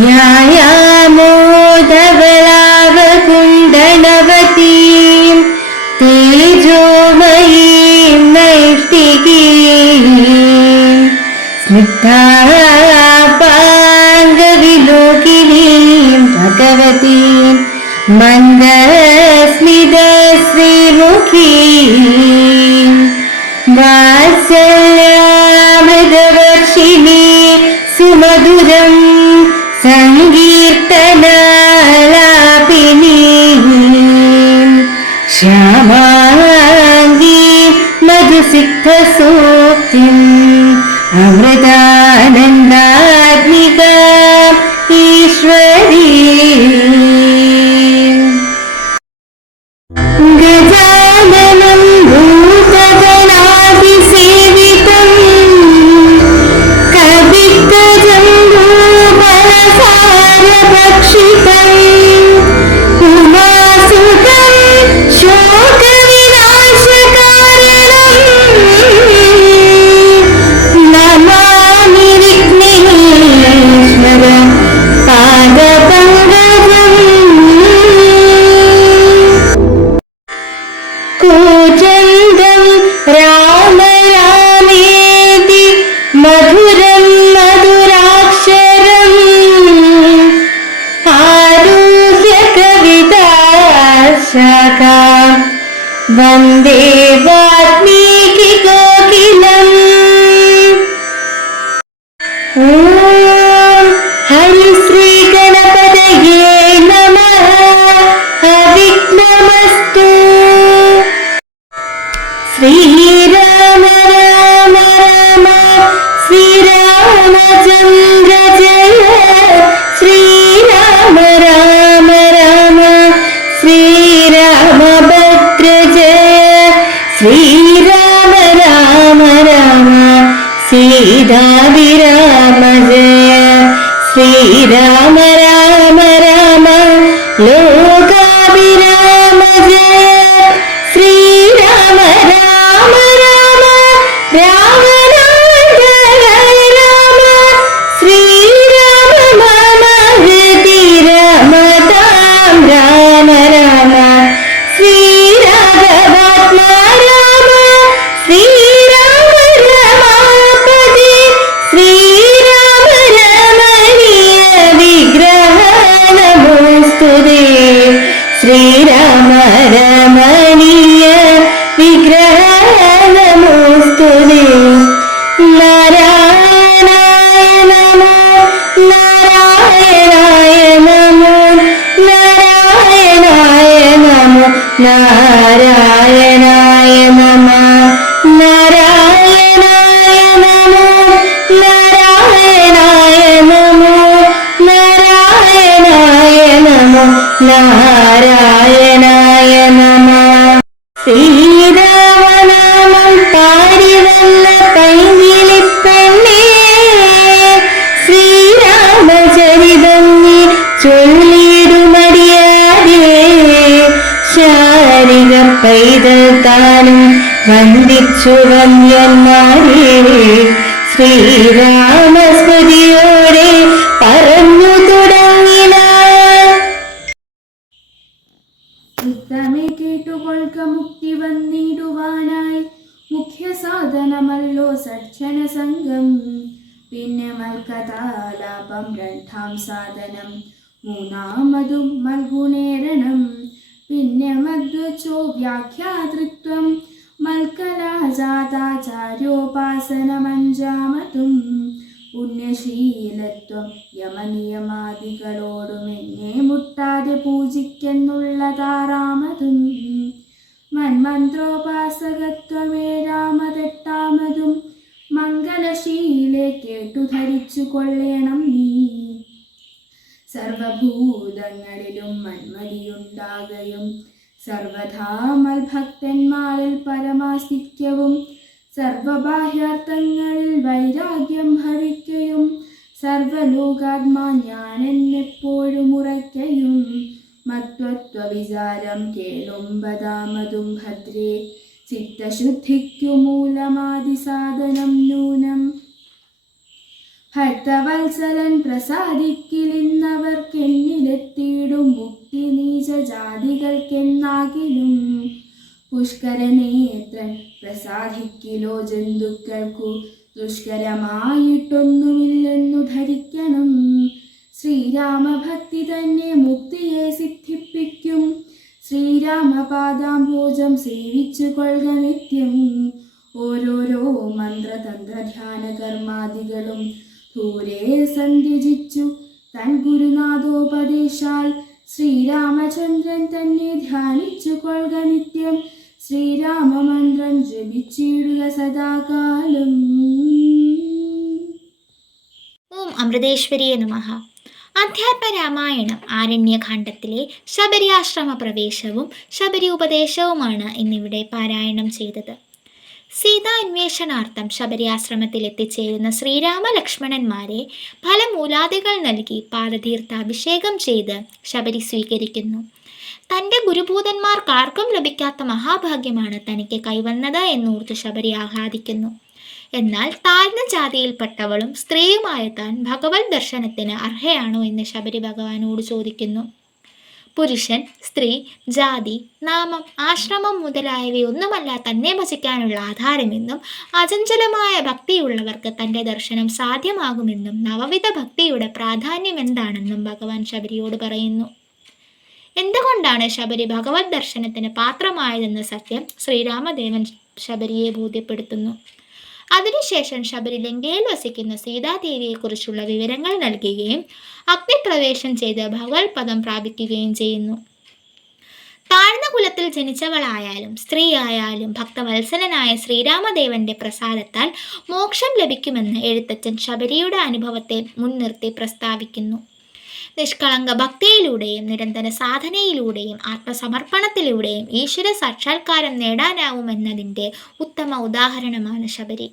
ന്യായാമോദവളാവകുണ്ടലവതീം തേജോമയീം നൈഷ്ഠികീം സ്നിഗ്ധാപാംഗവിലോകിനീം ഭഗവതീം മന്ദസ്മിതശ്രീമുഖീം വാത്സല്യാമൃതവർഷിണീ സുമധുരം സങ്കീർത്തനാലാപിനീം ശ്യാമാംഗീം മധുസിക്തസൂക്തിം അമൃതാനന്ദാത്മികാം ഈശ്വരീം ഗജാനനം ഭൂതഗണാതിസേവിതം കവിത്തജംബൂഫലസാരഭക്ഷിതം ഉമാസുതം ശോകവിനാശകാരണം നമാമി വിഘ്നേശ്വര പാദപങ്കജം കൂജന്തം രാമ രാമേതി മധുരം മധുരാക്ഷരം ആരുഹ്യ കവിതാശാഖാം വന്ദേ വാൽമീകി കോകിലം. ഓം ഹരിശ്രീ ഗണപതയേ നമഃ. അവിഘ്നമസ്തു. ശ്രീരാമ രാമ രാമ ശ്രീരാമചന്ദ്ര ജയ. ശ്രീരാമ രാമ രാമ ശ്രീരാമഭദ്ര ജയ. ശ്രീരാമ രാമ രാമ സീതാഭിരാമ ജയ. ശ്രീരാമ രാമ രാമ ലോകാഭിരാമ ജയ. ശ്രീരാമ രാമ രാമ രാമനാഥയ രാമ. ശ്രീരാമ മമ ഹൃദി രമതാം രാമ രാമ. ശ്രീരാഘവാത്മാ രാമ. ശ്രീരാമ രമാപതി. ശ്രീരാമ രമണീയ വിഗ്രഹ നമോസ്തുതേ. ശ്രീരാമ രമണീയ വിഗ്രഹ നമോസ്തുതേ. നാരായണായ നമോ നാരായണായ നമോ നാരായണായ നമോ നാരായണായ നമ. നാരായണായ നമോ നാരായണായ നമോ നാരായണായ നമോ നാരായണായ നമ. ശ്രീരാമനാമം പാടി വന്ന പൈങ്കിളിപ്പെണ്ണേ, ശ്രീരാമചരിതം നീ ചൊല്ലിടുമടിയാതെ. ശാരിക പൈതൽ താനും വന്ദിച്ചു വന്യന്മാരെ ശ്രീരാമസ്മൃതിയോടെ പറഞ്ഞു തുടങ്ങിന. ഉത്തമേ കേട്ടുകൊള്ളുക മുക്തി വന്നിടുവാനായി മുഖ്യ സാധനമല്ലോ സജ്ജന സംഘം. പിന്നെ മൽക്കഥാലാപം രണ്ടാം സാധനം, മൂന്നാമതും മൽഗുണേരണം. പിന്നെ മദ്വചോ വ്യാഖ്യാതൃത്വം മൽക്കലാജാതാചാര്യോപാസനമഞ്ചാമതും. പുണ്യശീലത്വം യമനിയമാദികളോടും എന്നെ മുട്ടാതെ പൂജിക്കെന്നുള്ളതാറാമതും. മന്മന്ത്രോപാസകത്വമേഴാമതെട്ടാമതും. മംഗലശീലെ കേട്ടു ധരിച്ചു കൊള്ളേണം നീ. സർവഭൂതങ്ങളിലും മന്മതിയുണ്ടാകയും സർവഥാ മൽഭക്തന്മാരിൽ പരമാസ്തിക്യവും സർവബാഹ്യാർത്ഥങ്ങളിൽ വൈരാഗ്യം ഭവിക്കയും സർവലോകാത്മാ ഞാനെന്നെപ്പോഴും ഉറയ്ക്കയും. മത്വത്വവിചാരം കേളുമ്പതാമതും ഭദ്രേ, ചിത്തശുദ്ധിക്കു മൂലമാദിസാധനം നൂനം. ഭക്തവത്സലൻ പ്രസാദിക്കിലിന്നവർക്കെന്നിലെത്തിയിടും മുക്തി നീച ജാതികൾക്കെന്നാകിലും പുഷ്കരനേത്രൻ പ്രസാദിക്കിലോ ജന്തുക്കൾക്കു ദുഷ്കരമായിട്ടൊന്നുമില്ലെന്നു ധരിക്കണം. ശ്രീരാമഭക്തി തന്നെ മുക്തിയെ സിദ്ധിപ്പിക്കും. ശ്രീരാമപാദാംബോജം സേവിച്ചു കൊള്ളുക നിത്യം. ഓരോരോ മന്ത്രതന്ത്ര ധ്യാന കർമാദികളും ദൂരെ സന്ധ്യജിച്ചു തൻ ഗുരുനാഥോപദേശാൽ ശ്രീരാമചന്ദ്രൻ തന്നെ ധ്യാനിച്ചു കൊള്ളുക നിത്യം. ശ്രീരാമമന്ത്രം ജപിച്ചിടുക സദാകാലം. ഓം അമൃതേശ്വരിയെ നമഃ. അധ്യാത്മ രാമായണം ആരണ്യകാണ്ഡത്തിലെ ശബരിയാശ്രമ പ്രവേശവും ശബരി ഉപദേശവുമാണ് ഇന്നിവിടെ പാരായണം ചെയ്തത്. സീതാന്വേഷണാർത്ഥം ശബരിയാശ്രമത്തിൽ എത്തിച്ചേരുന്ന ശ്രീരാമ ലക്ഷ്മണന്മാരെ ഫലമൂലാദികൾ നൽകി പാദതീർത്ഥാഭിഷേകം ചെയ്ത് ശബരി സ്വീകരിക്കുന്നു. തൻ്റെ ഗുരുഭൂതന്മാർക്കാർക്കും ലഭിക്കാത്ത മഹാഭാഗ്യമാണ് തനിക്ക് കൈവന്നത് എന്നോർത്ത് ശബരി ആഹ്ലാദിക്കുന്നു. എന്നാൽ താഴ്ന്ന ജാതിയിൽപ്പെട്ടവളും സ്ത്രീയുമായ താൻ ഭഗവത് ദർശനത്തിന് അർഹയാണോ എന്ന് ശബരി ഭഗവാനോട് ചോദിക്കുന്നു. പുരുഷൻ, സ്ത്രീ, ജാതി, നാമം, ആശ്രമം മുതലായവയൊന്നുമല്ല തന്നെ ഭജിക്കാനുള്ള ആധാരമെന്നും അചഞ്ചലമായ ഭക്തിയുള്ളവർക്ക് തൻ്റെ ദർശനം സാധ്യമാകുമെന്നും നവവിധ ഭക്തിയുടെ പ്രാധാന്യം എന്താണെന്നും ഭഗവാൻ ശബരിയോട് പറയുന്നു. എന്തുകൊണ്ടാണ് ശബരി ഭഗവത് ദർശനത്തിന് പാത്രമായതെന്ന സത്യം ശ്രീരാമദേവൻ ശബരിയെ ബോധ്യപ്പെടുത്തുന്നു. അതിനുശേഷം ശബരി ലങ്കയിൽ വസിക്കുന്ന സീതാദേവിയെക്കുറിച്ചുള്ള വിവരങ്ങൾ നൽകുകയും അഗ്നിപ്രവേശം ചെയ്ത് ഭഗവത് പദം പ്രാപിക്കുകയും ചെയ്യുന്നു. താഴ്ന്ന കുലത്തിൽ ജനിച്ചവളായാലും സ്ത്രീയായാലും ഭക്തവത്സലനായ ശ്രീരാമദേവന്റെ പ്രസാദത്താൽ മോക്ഷം ലഭിക്കുമെന്ന് എഴുത്തച്ഛൻ ശബരിയുടെ അനുഭവത്തെ മുൻനിർത്തി പ്രസ്താവിക്കുന്നു. നിഷ്കളങ്ക ഭക്തിയിലൂടെയും നിരന്തര സാധനയിലൂടെയും ആത്മസമർപ്പണത്തിലൂടെയും ഈശ്വര സാക്ഷാത്കാരം നേടാനാവുമെന്നതിൻ്റെ ഉത്തമ ഉദാഹരണമാണ് ശബരി.